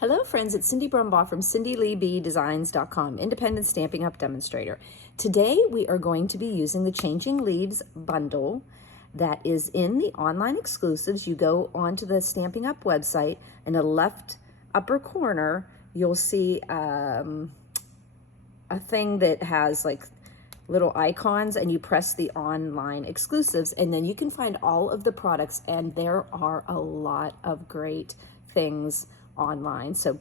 Hello friends, it's Cindy Brumbaugh from CindyLeeBDesigns.com, independent Stampin' Up! Demonstrator. Today we are going to be using the Changing Leaves bundle that is in the online exclusives. You go onto the Stampin' Up! Website, in the left upper corner you'll see a thing that has like little icons, and you press the online exclusives and then you can find all of the products, and there are a lot of great things online, so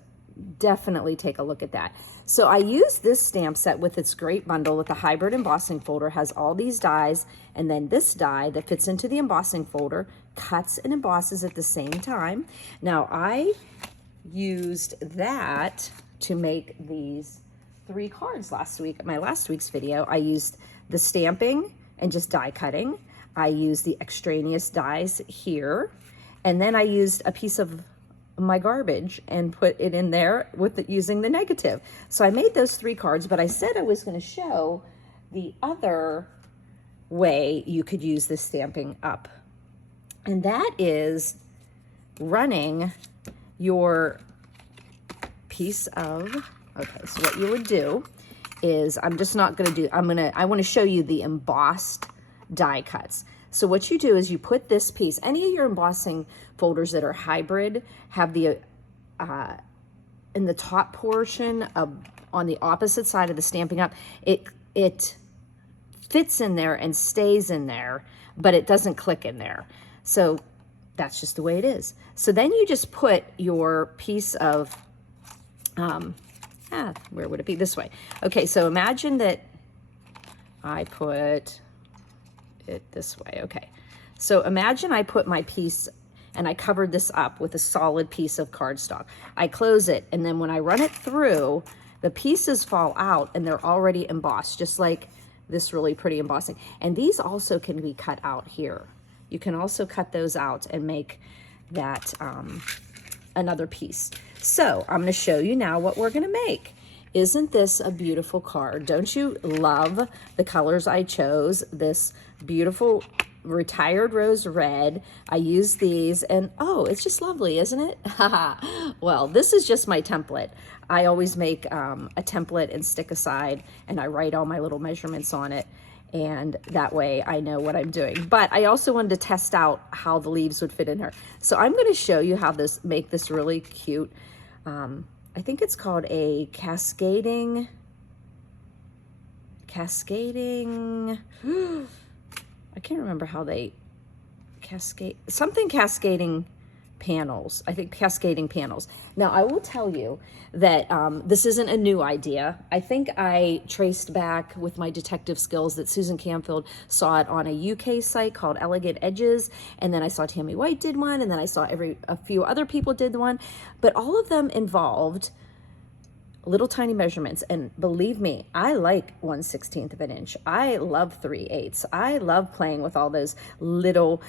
definitely take a look at that. So I use this stamp set with its great bundle with the hybrid embossing folder, has all these dies, and then this die that fits into the embossing folder cuts and embosses at the same time. Now I used that to make these 3 cards last week. My last week's video, I used the stamping and just die cutting. I used the extraneous dies here, and then I used a piece of my garbage and put it in there with using the negative. So I made those 3 cards, but I said I was going to show the other way you could use this Stampin' Up! And that is running your piece of, okay, so what you would do is, I'm just not going to do, I want to show you the embossed die cuts. So what you do is you put this piece, any of your embossing folders that are hybrid have the, in the top portion of, on the opposite side of the Stampin' Up, it fits in there and stays in there, but it doesn't click in there. So that's just the way it is. So then you just put your piece of, where would it be? This way. Okay, so imagine that I put it this way. Okay, so imagine I put my piece and I covered this up with a solid piece of cardstock. I close it, and then when I run it through, the pieces fall out and they're already embossed, just like this really pretty embossing. And these also can be cut out here. You can also cut those out and make that another piece. So I'm going to show you now what we're going to make. Isn't this a beautiful card? Don't you love the colors I chose? This beautiful retired rose red. I use these, and oh, it's just lovely, isn't it? Well, this is just my template. I always make a template and stick aside, and I write all my little measurements on it, and that way I know what I'm doing. But I also wanted to test out how the leaves would fit in her. So I'm going to show you how make this really cute. I think it's called a cascading, I can't remember how they cascading panels. I think cascading panels. Now I will tell you that this isn't a new idea. I think I traced back with my detective skills that Susan Camfield saw it on a UK site called Elegant Edges, and then I saw Tammy White did one, and then I saw a few other people did one, but all of them involved little tiny measurements. And believe me, I like 1/16 of an inch. I love 3/8. I love playing with all those little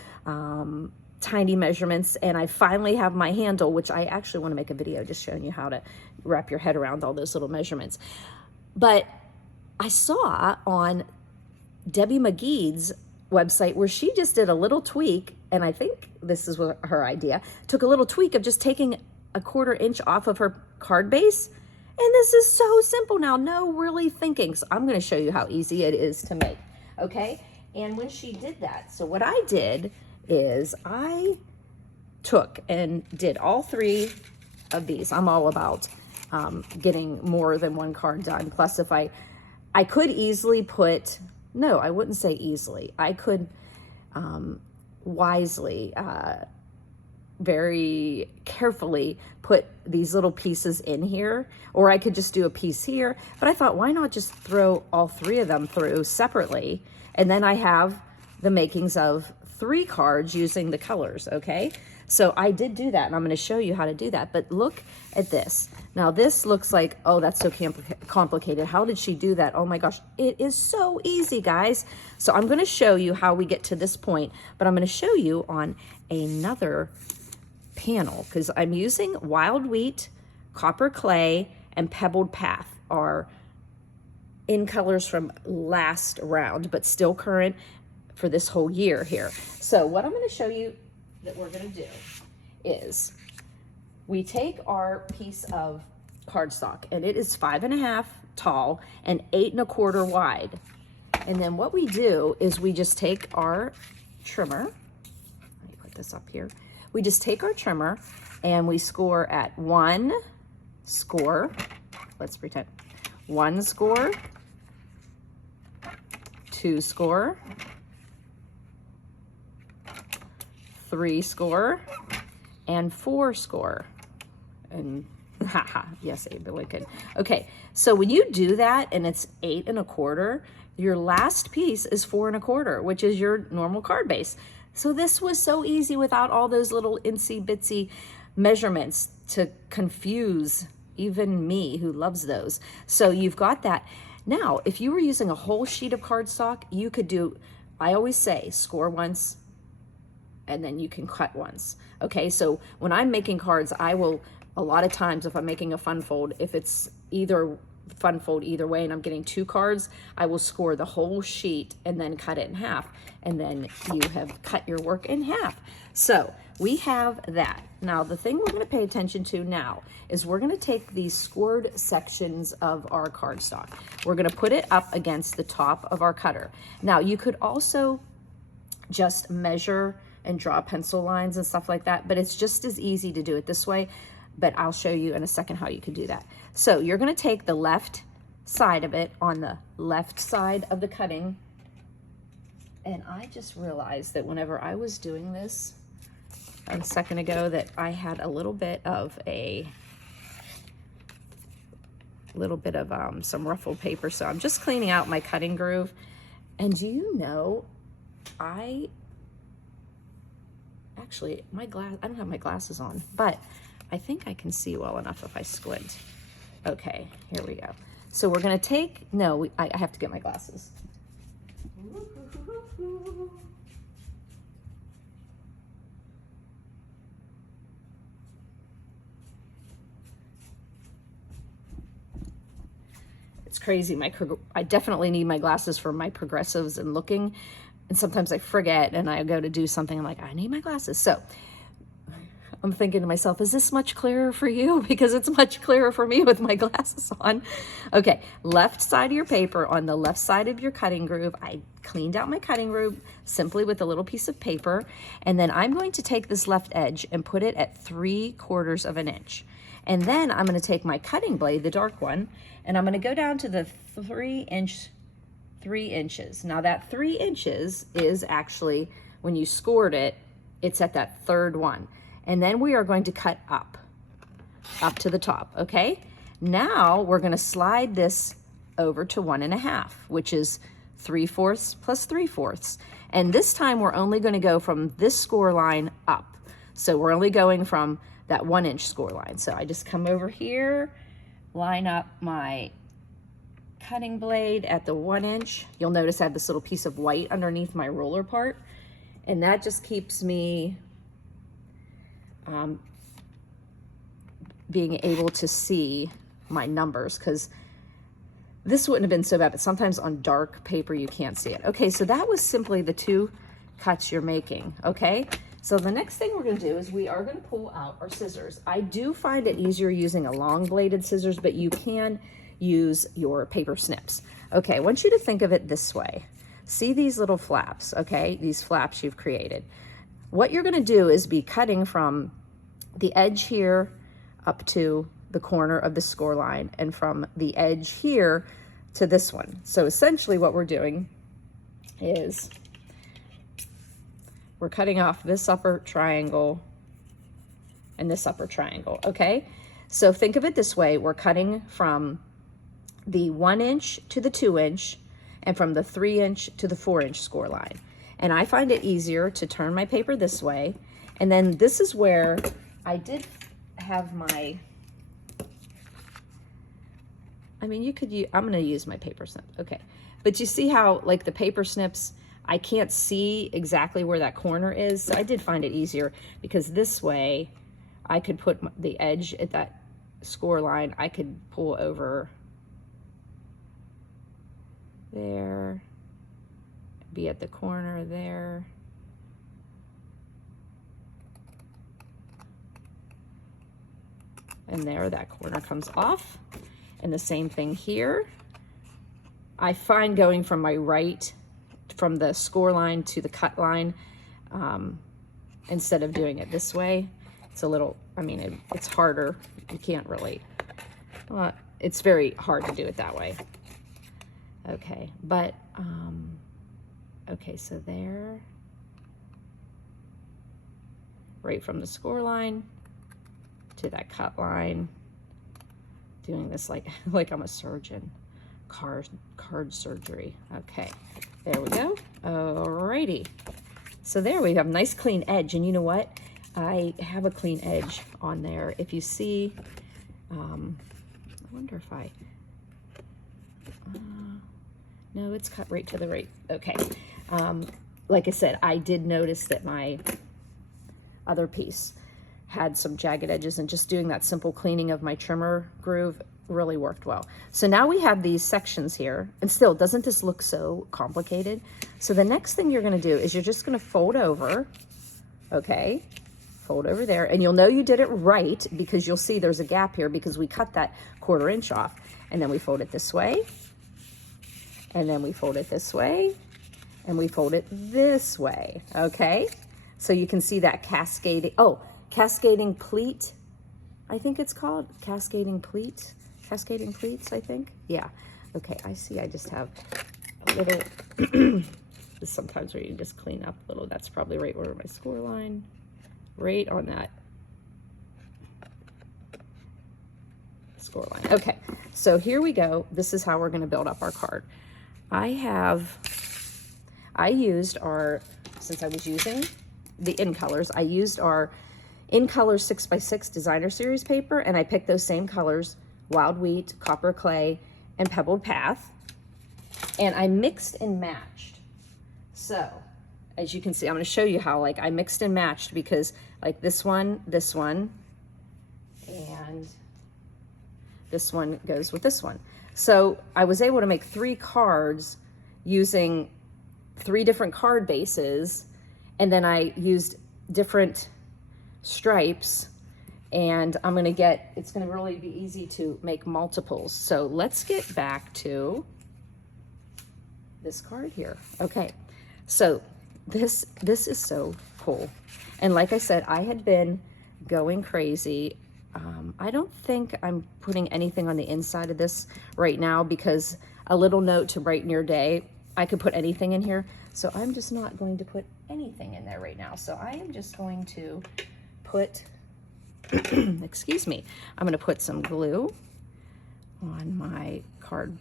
tiny measurements, and I finally have my handle, which I actually want to make a video just showing you how to wrap your head around all those little measurements. But I saw on Debbie McGee's website where she just did a little tweak, and I think this is her idea, took a little tweak of just taking a 1/4 inch off of her card base. And this is so simple now, no really thinking. So I'm gonna show you how easy it is to make, okay? And when she did that, so what I did is I took and did all 3 of these. I'm all about getting more than 1 card done. Plus, if I could easily put, no, I wouldn't say easily. I could wisely, very carefully put these little pieces in here, or I could just do a piece here, but I thought, why not just throw all 3 of them through separately, and then I have the makings of 3 cards using the colors, okay? So I did do that, and I'm going to show you how to do that. But look at this. Now this looks like, oh, that's so complicated. How did she do that? Oh my gosh, it is so easy, guys. So I'm going to show you how we get to this point, but I'm going to show you on another panel, because I'm using wild wheat, copper clay, and pebbled path are in colors from last round, but still current for this whole year here. So what I'm going to show you that we're going to do is we take our piece of cardstock, and it is 5.5 tall and 8.25 wide. And then what we do is we just take our trimmer. Let me put this up here. We just take our trimmer and we score at 1 score. Let's pretend 1 score, 2 score, 3 score, and 4 score. And haha, yes, Abe, really good. Okay, so when you do that and it's 8.25, your last piece is 4.25, which is your normal card base. So this was so easy without all those little itsy bitsy measurements to confuse even me who loves those. So you've got that. Now, if you were using a whole sheet of cardstock, you could do, I always say, score once, and then you can cut once. Okay, so when I'm making cards, I will, a lot of times if I'm making a fun fold, if it's either fun fold either way and I'm getting 2 cards, I will score the whole sheet and then cut it in half. And then you have cut your work in half. So we have that. Now the thing we're going to pay attention to now is we're going to take these scored sections of our cardstock. We're going to put it up against the top of our cutter. Now you could also just measure and draw pencil lines and stuff like that, but it's just as easy to do it this way. But I'll show you in a second how you can do that. So you're going to take the left side of it on the left side of the cutting. And I just realized that whenever I was doing this a second ago that I had a little bit of some ruffled paper. So I'm just cleaning out my cutting groove. And do you know, I don't have my glasses on, but I think I can see well enough if I squint. Okay, here we go. So we're gonna take, I have to get my glasses. It's crazy, I definitely need my glasses for my progressives and looking, and sometimes I forget and I go to do something, I'm like, I need my glasses. So I'm thinking to myself, is this much clearer for you? Because it's much clearer for me with my glasses on. Okay, left side of your paper on the left side of your cutting groove. I cleaned out my cutting groove simply with a little piece of paper. And then I'm going to take this left edge and put it at 3/4 of an inch. And then I'm going to take my cutting blade, the dark one, and I'm going to go down to the 3 inches. Now that 3 inches is actually, when you scored it, it's at that third one. And then we are going to cut up to the top, okay? Now we're gonna slide this over to 1.5, which is 3/4 plus 3/4. And this time we're only gonna go from this score line up. So we're only going from that 1 inch score line. So I just come over here, line up my cutting blade at the 1 inch. You'll notice I have this little piece of white underneath my roller part. And that just keeps me being able to see my numbers, because this wouldn't have been so bad, but sometimes on dark paper you can't see it. Okay, so that was simply the 2 cuts you're making, okay? So the next thing we're gonna do is we are gonna pull out our scissors. I do find it easier using a long bladed scissors, but you can use your paper snips. Okay, I want you to think of it this way. See these little flaps, okay? These flaps you've created. What you're gonna do is be cutting from the edge here up to the corner of the score line, and from the edge here to this one. So essentially what we're doing is we're cutting off this upper triangle and this upper triangle, okay? So think of it this way. We're cutting from the 1 inch to the 2 inch, and from the 3 inch to the 4 inch score line. And I find it easier to turn my paper this way. And then this is where I did have my, you could use, I'm gonna use my paper snip, okay. But you see how, like, the paper snips, I can't see exactly where that corner is. So I did find it easier, because this way I could put the edge at that score line. I could pull over there, be at the corner there. And there, that corner comes off. And the same thing here. I find going from my right, from the score line to the cut line, instead of doing it this way, it's a little, I mean, it's harder. You can't really, it's very hard to do it that way. Okay, but, okay, so there, right from the score line to that cut line, doing this like I'm a surgeon, card surgery. Okay, there we go. Alrighty, so there we have a nice clean edge. And you know what, I have a clean edge on there. If you see, I wonder if I, no, it's cut right to the right. Okay, like I said, I did notice that my other piece had some jagged edges, and just doing that simple cleaning of my trimmer groove really worked well. So now we have these sections here, and still, doesn't this look so complicated? So the next thing you're gonna do is you're just gonna fold over, okay? Fold over there, and you'll know you did it right because you'll see there's a gap here because we cut that 1/4 inch off. And then we fold it this way, and then we fold it this way, and we fold it this way, okay? So you can see that cascading, cascading pleat, I think it's called, cascading pleat, cascading pleats, I think. Yeah, okay, I see I just have a little, sometimes where you just clean up a little, that's probably right where my score line, right on that score line. Okay, so here we go. This is how we're gonna build up our card. I used our, since I was using the In Colors, I used our In Colors 6x6 Designer Series paper, and I picked those same colors, Wild Wheat, Copper Clay, and Pebbled Path, and I mixed and matched. So, as you can see, I'm gonna show you how, like, I mixed and matched because, like, this one, and this one goes with this one. So I was able to make 3 cards using 3 different card bases, and then I used different stripes, and I'm gonna get, it's gonna really be easy to make multiples. So let's get back to this card here. Okay, so this is so cool. And like I said, I had been going crazy. I don't think I'm putting anything on the inside of this right now because a little note to brighten your day, I could put anything in here. So I'm just not going to put anything in there right now. So I am just going to put, excuse me, I'm gonna put some glue on my card,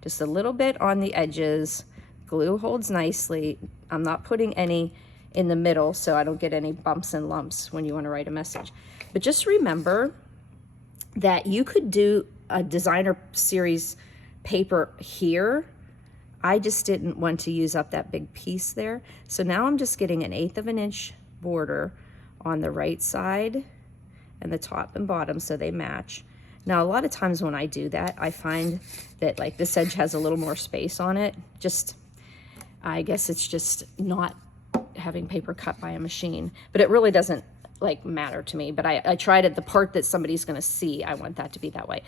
just a little bit on the edges. Glue holds nicely. I'm not putting any in the middle so I don't get any bumps and lumps when you want to write a message. But just remember that you could do a designer series paper here. I just didn't want to use up that big piece there. So now I'm just getting an 1/8 of an inch border on the right side and the top and bottom so they match. Now, a lot of times when I do that, I find that like this edge has a little more space on it. Just, I guess it's just not having paper cut by a machine, but it really doesn't like matter to me. But I tried it, the part that somebody's gonna see, I want that to be that way.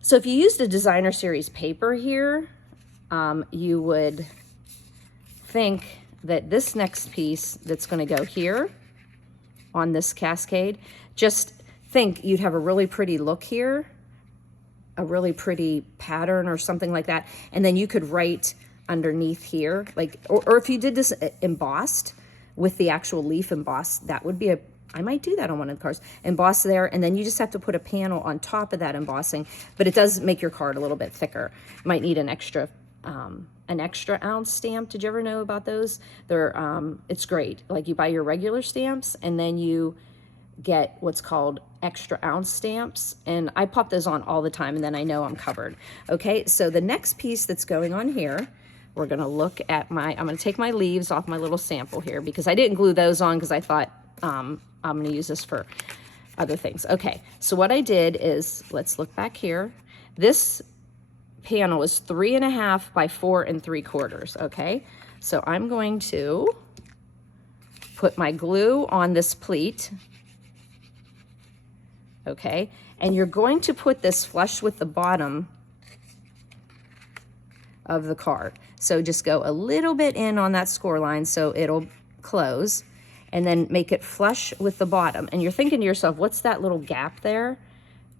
So if you used a designer series paper here, you would think that this next piece that's gonna go here on this cascade, just think you'd have a really pretty look here, a really pretty pattern or something like that. And then you could write underneath here, like, or if you did this embossed with the actual leaf embossed, that would be I might do that on one of the cards, emboss there, and then you just have to put a panel on top of that embossing, but it does make your card a little bit thicker. You might need an extra ounce stamp. Did you ever know about those? They're, it's great. Like you buy your regular stamps and then you get what's called extra ounce stamps, and I pop those on all the time, and then I know I'm covered. Okay, so the next piece that's going on here, we're gonna look at I'm gonna take my leaves off my little sample here because I didn't glue those on because I thought I'm gonna use this for other things. Okay, so what I did is, let's look back here. This panel is 3.5 by 4 3/4, okay? So I'm going to put my glue on this pleat, okay? And you're going to put this flush with the bottom of the card. So just go a little bit in on that score line so it'll close, and then make it flush with the bottom. And you're thinking to yourself, what's that little gap there?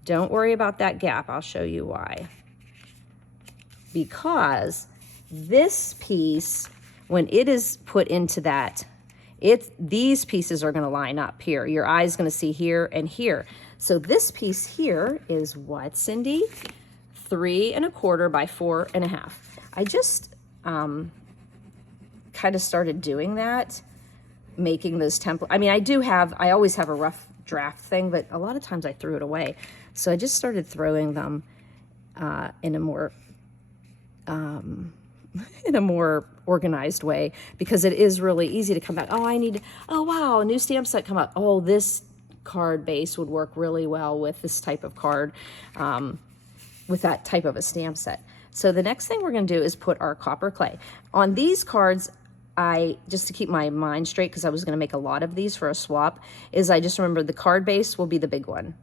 Don't worry about that gap. I'll show you why. Because this piece, when it is put into that, these pieces are going to line up here. Your eye's going to see here and here. So this piece here is what, Cindy? 3 1/4 by 4 1/2. I just kind of started doing that, making those templates. I mean, I always have a rough draft thing, but a lot of times I threw it away. So I just started throwing them in a more organized way, because it is really easy to come back. Oh wow, a new stamp set come up. Oh, this card base would work really well with this type of card, with that type of a stamp set. So the next thing we're going to do is put our copper clay. On these cards, just to keep my mind straight, because I was going to make a lot of these for a swap, is I just remember the card base will be the big one.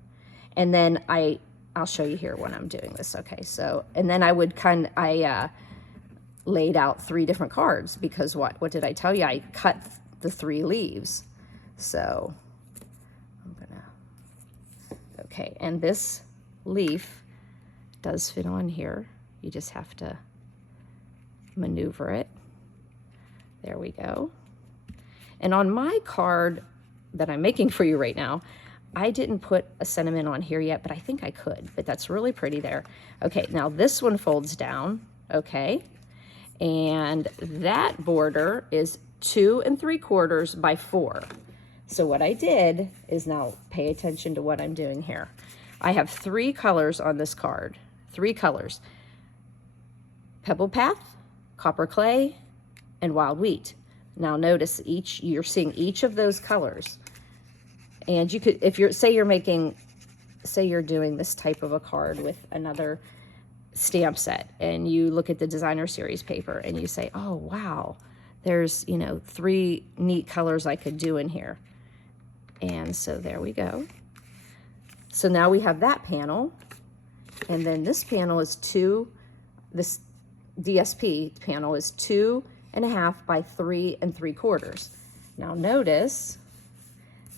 And then I'll show you here when I'm doing this. Okay, so, and then I would I laid out 3 different cards, because what did I tell you? I cut the 3 leaves. So I'm gonna, okay, and this leaf does fit on here. You just have to maneuver it. There we go. And on my card that I'm making for you right now, I didn't put a sentiment on here yet, but I think I could, but that's really pretty there. Okay, now this one folds down, okay? And that border is 2 3/4 by 4. So what I did is, now pay attention to what I'm doing here. I have 3 colors on this card, 3 colors: Pebble Path, Copper Clay, and Wild Wheat. Now notice you're seeing each of those colors. And you could, if say you're doing this type of a card with another stamp set, and you look at the designer series paper and you say, oh wow, there's 3 neat colors I could do in here. And so there we go. So now we have that panel, and then this panel is this DSP panel is 2 1/2 by 3 3/4. Now notice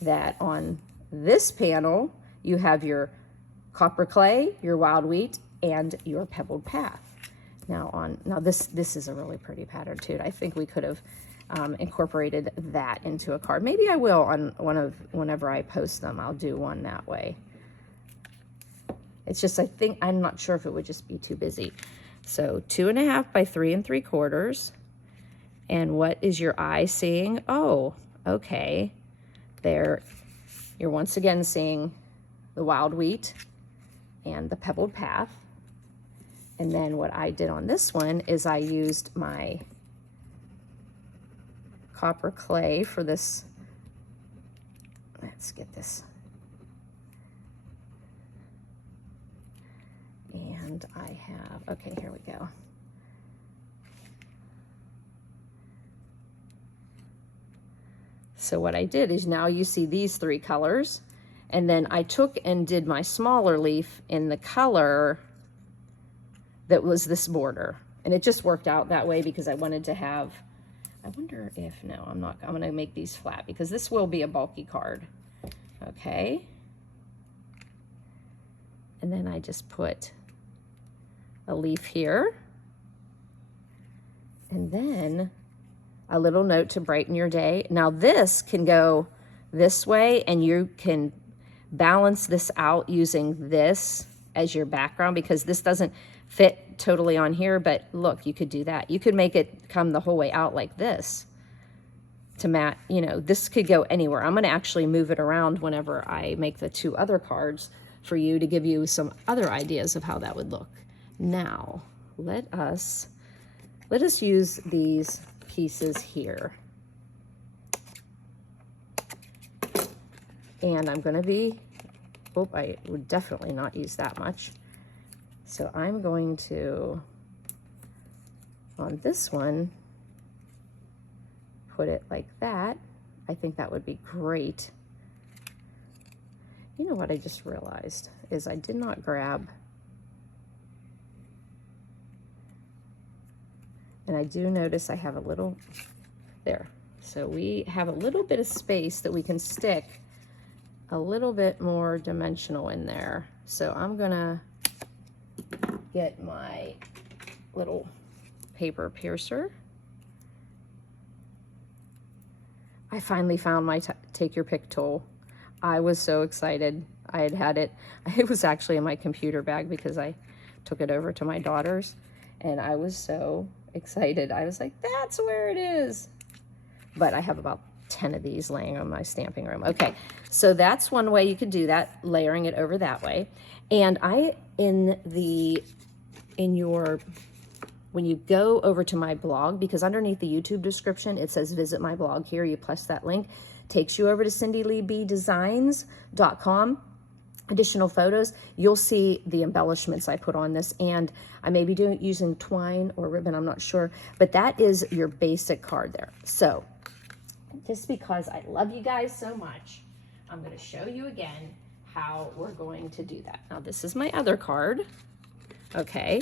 that on this panel you have your Copper Clay, your Wild Wheat, and your Pebbled Path. Now this is a really pretty pattern too. I think we could have incorporated that into a card. Maybe I will on whenever I post them. I'll do one that way. It's just, I'm not sure if it would just be too busy. So 2 1/2 by 3 3/4. And what is your eye seeing? Oh, okay. There, you're once again seeing the Wild Wheat and the Pebbled Path. And then what I did on this one is I used my Copper Clay for this. Let's get this. And I have, okay, here we go. So what I did is, now you see these 3 colors, and then I took and did my smaller leaf in the color that was this border. And it just worked out that way because I wanted to have, I wonder if, no, I'm going to make these flat because this will be a bulky card. Okay. And then I just put a leaf here. And then a little note to brighten your day. Now this can go this way, and you can balance this out using this as your background, because this doesn't fit totally on here, but look, you could do that. You could make it come the whole way out like this to match, this could go anywhere. I'm going to actually move it around whenever I make the 2 other cards for you to give you some other ideas of how that would look. Now, let us use these pieces here. And I'm going to be, I would definitely not use that much. So I'm going to, on this one, put it like that. I think that would be great. You know what I just realized is I did not grab, and I do notice I have a little, there. So we have a little bit of space that we can stick a little bit more dimensional in there. So I'm gonna get my little paper piercer. I finally found my take your pick tool. I was so excited. I had it. It was actually in my computer bag because I took it over to my daughter's, and I was so excited. I was like, that's where it is. But I have about 10 of these laying on my stamping room. Okay, so that's one way you could do that, layering it over that way. And when you go over to my blog, because underneath the YouTube description, it says visit my blog here, you press that link, takes you over to cindyleeBdesigns.com. Additional photos, you'll see the embellishments I put on this, and I may be using twine or ribbon, I'm not sure, but that is your basic card there. So just because I love you guys so much, I'm going to show you again how we're going to do that. Now this is my other card, okay,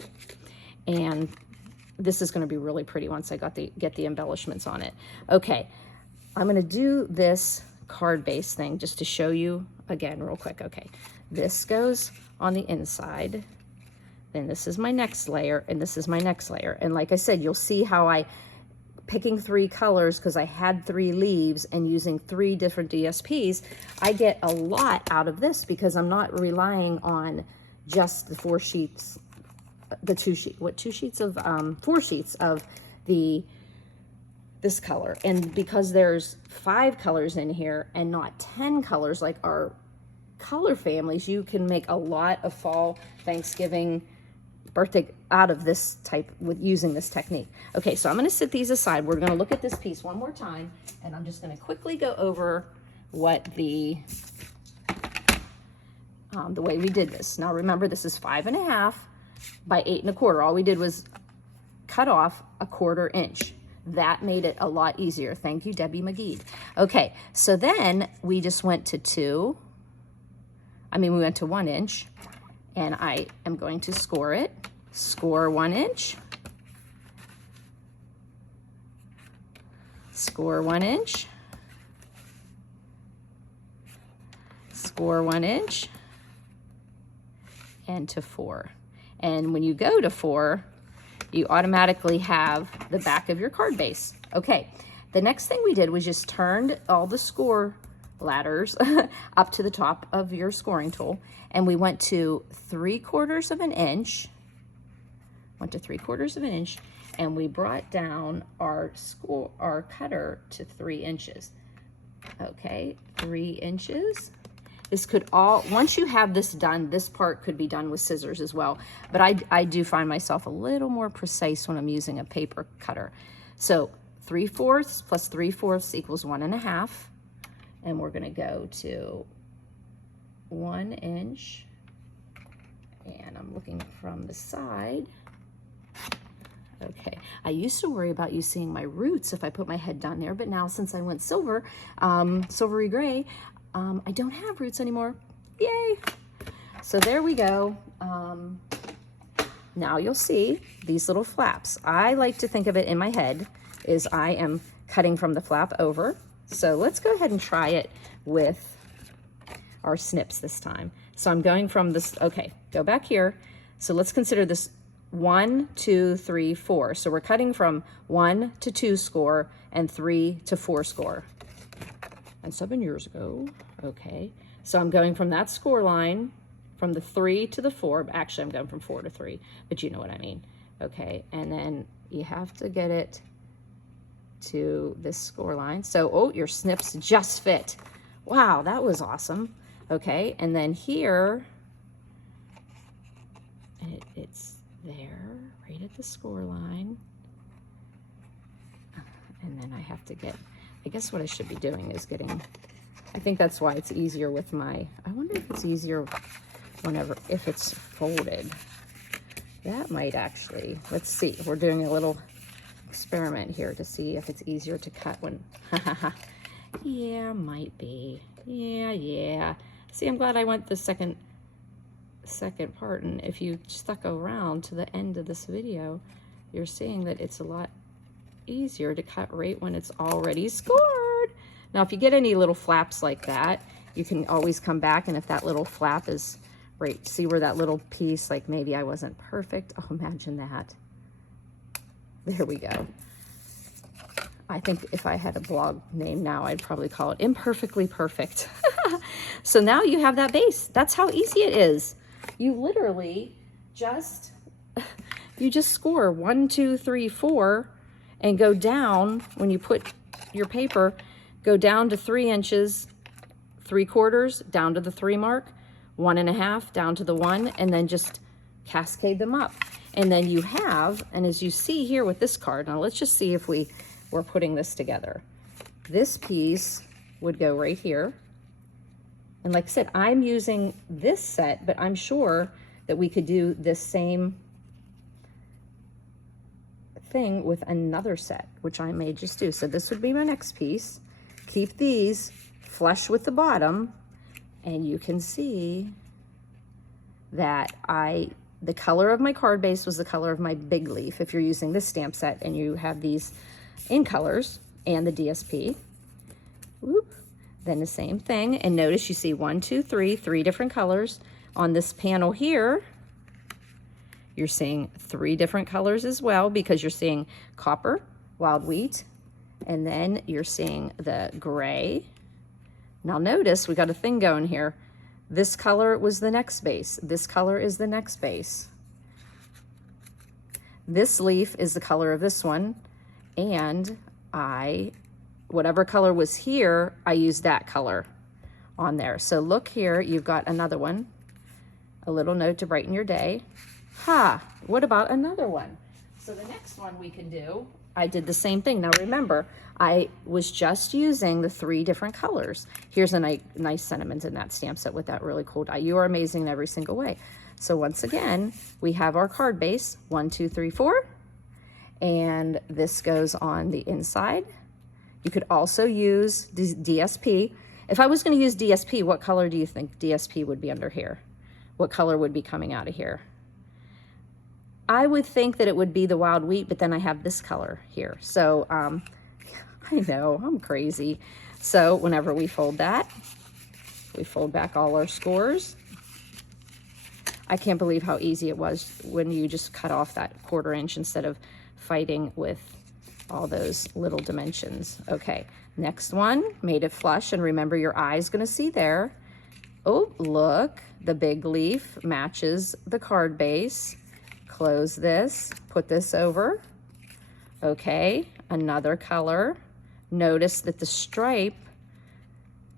and this is going to be really pretty once I get the embellishments on it. Okay, I'm going to do this card base thing just to show you again real quick. Okay, this goes on the inside, then this is my next layer, and this is my next layer. And like I said, you'll see how picking 3 colors, because I had 3 leaves and using 3 different DSPs, I get a lot out of this because I'm not relying on just the 4 sheets, the 2 sheets, 4 sheets of this color. And because there's 5 colors in here and not 10 colors like our color families, you can make a lot of fall, Thanksgiving, birthday out of this type with using this technique. Okay, so I'm going to set these aside. We're going to look at this piece one more time, and I'm just going to quickly go over what the way we did this. Now remember, this is 5.5 by 8 1/4. All we did was cut off a 1/4 inch. That made it a lot easier. Thank you, Debbie McGee. Okay, so then we just went to we went to 1 inch, and I am going to score it. Score 1 inch. Score 1 inch. Score 1 inch. And to 4. And when you go to 4, you automatically have the back of your card base. Okay, the next thing we did was just turned all the score ladders up to the top of your scoring tool, and we went to 3/4 of an inch, and we brought down our cutter to 3 inches. Okay, 3 inches. This could once you have this done, this part could be done with scissors as well, but I do find myself a little more precise when I'm using a paper cutter. So 3/4 plus 3/4 equals 1.5, and we're gonna go to 1 inch, and I'm looking from the side. Okay, I used to worry about you seeing my roots if I put my head down there, but now since I went silvery gray, I don't have roots anymore. Yay! So there we go. Now you'll see these little flaps. I like to think of it in my head is I am cutting from the flap over. So let's go ahead and try it with our snips this time. So I'm going from this, okay, go back here. So let's consider this 1, 2, 3, 4. So we're cutting from 1 to 2 score and 3 to 4 score. And 7 years ago, okay. So I'm going from that score line, from the 3 to the 4. Actually, I'm going from 4 to 3, but you know what I mean. Okay, and then you have to get it to this score line. So, oh, your snips just fit. Wow, that was awesome. Okay, and then here, and it's there, right at the score line. And then I have to get, I guess what I should be doing is getting, I think that's why it's easier with my, I wonder if it's easier if it's folded. That might actually, let's see, we're doing a little experiment here to see if it's easier to cut when, yeah, might be, yeah. See, I'm glad I went the second part, and if you stuck around to the end of this video, you're seeing that it's a lot easier to cut right when it's already scored. Now, if you get any little flaps like that, you can always come back, and if that little flap is right, see where that little piece, like maybe I wasn't perfect. Oh, imagine that. There we go. I think if I had a blog name now, I'd probably call it Imperfectly Perfect. So now you have that base. That's how easy it is. You literally just, you just score 1, 2, 3, 4, and go down when you put your paper, go down to 3 inches, 3/4, down to the 3 mark, 1.5, down to the 1, and then just cascade them up. And then you have, and as you see here with this card, now let's just see if we're putting this together. This piece would go right here. And like I said, I'm using this set, but I'm sure that we could do this same thing with another set, which I may just do. So this would be my next piece. Keep these flush with the bottom, and you can see that the color of my card base was the color of my big leaf. If you're using this stamp set and you have these in colors and the DSP, whoop, then the same thing. And notice you see 1, 2, 3 different colors. On this panel here, you're seeing 3 different colors as well, because you're seeing copper, wild wheat, and then you're seeing the gray. Now notice we got a thing going here. This color was the next base. This color is the next base. This leaf is the color of this one. And whatever color was here, I used that color on there. So look here, you've got another one. A little note to brighten your day. Ha, what about another one? So the next one we can do, I did the same thing. Now remember, I was just using the 3 different colors. Here's a nice sentiment in that stamp set with that really cool die. You are amazing in every single way. So once again, we have our card base, 1, 2, 3, 4. And this goes on the inside. You could also use DSP. If I was going to use DSP, what color do you think DSP would be under here? What color would be coming out of here? I would think that it would be the wild wheat, but then I have this color here. So I know, I'm crazy. So whenever we fold that, we fold back all our scores. I can't believe how easy it was when you just cut off that 1/4 inch instead of fighting with all those little dimensions. Okay, next one, made it flush, and remember your eye's gonna see there. Oh, look, the big leaf matches the card base. Close this, put this over. Okay, another color. Notice that the stripe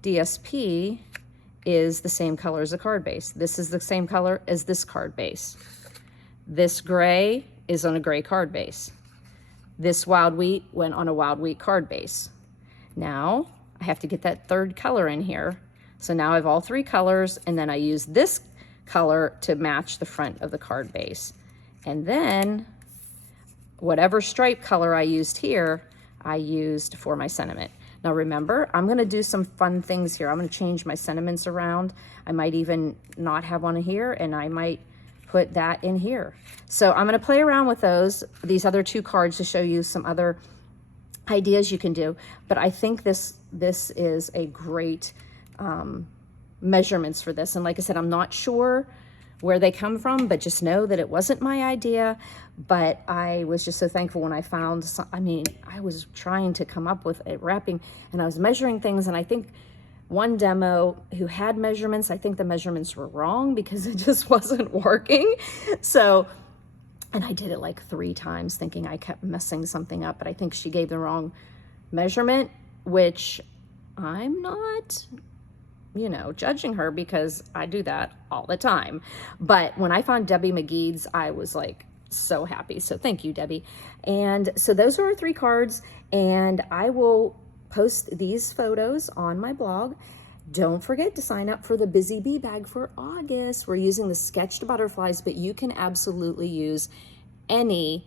DSP is the same color as the card base. This is the same color as this card base. This gray is on a gray card base. This wild wheat went on a wild wheat card base. Now I have to get that 3rd color in here. So now I have all 3 colors, and then I use this color to match the front of the card base. And then whatever stripe color I used here, I used for my sentiment. Now remember, I'm gonna do some fun things here. I'm gonna change my sentiments around. I might even not have one here, and I might put that in here. So I'm gonna play around with these other 2 cards to show you some other ideas you can do. But I think this is a great measurements for this. And like I said, I'm not sure where they come from, but just know that it wasn't my idea. But I was just so thankful when I found some. I mean, I was trying to come up with a wrapping, and I was measuring things, and I think one demo who had measurements, I think the measurements were wrong because it just wasn't working. So, and I did it like 3 times thinking I kept messing something up, but I think she gave the wrong measurement, which I'm not, judging her because I do that all the time. But when I found Debbie McGee's, I was like so happy. So thank you, Debbie. And so those are our 3 cards, and I will post these photos on my blog. Don't forget to sign up for the Busy Bee Bag for August. We're using the sketched butterflies, but you can absolutely use any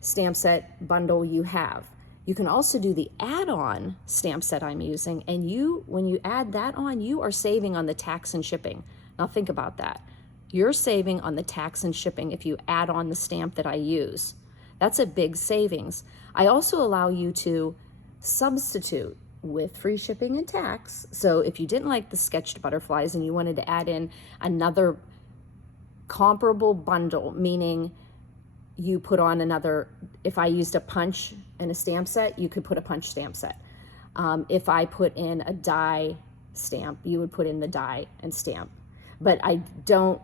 stamp set bundle you have. You can also do the add-on stamp set I'm using, and when you add that on, you are saving on the tax and shipping. Now think about that. You're saving on the tax and shipping if you add on the stamp that I use. That's a big savings. I also allow you to substitute with free shipping and tax. So if you didn't like the sketched butterflies and you wanted to add in another comparable bundle, meaning you put on another, if I used a punch and a stamp set, you could put a punch stamp set. If I put in a die stamp, you would put in the die and stamp. But I don't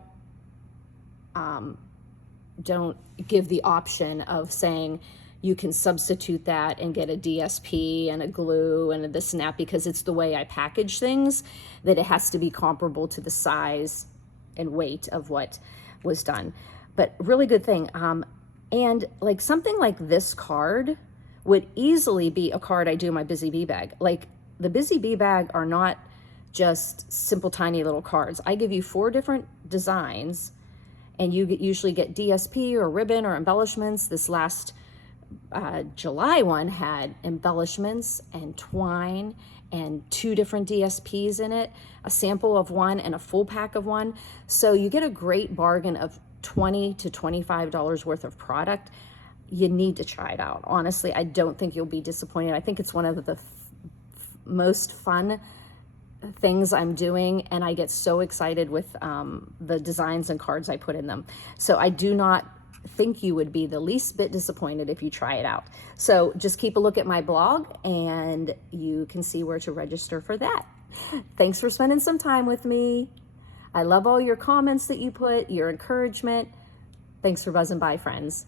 give the option of saying you can substitute that and get a DSP and a glue and this and that, because it's the way I package things that it has to be comparable to the size and weight of what was done. But really good thing. And like something like this card would easily be a card I do in my Busy Bee bag. Like the Busy Bee bag are not just simple tiny little cards. I give you 4 different designs, and you usually get DSP or ribbon or embellishments. This last July one had embellishments and twine and 2 different DSPs in it, a sample of one and a full pack of one. So you get a great bargain of $20 to $25 worth of product. You need to try it out. Honestly, I don't think you'll be disappointed. I think it's one of the most fun things I'm doing, and I get so excited with the designs and cards I put in them. So I do not think you would be the least bit disappointed if you try it out. So just keep a look at my blog and you can see where to register for that. Thanks for spending some time with me. I love all your comments that you put, your encouragement. Thanks for buzzing by, friends.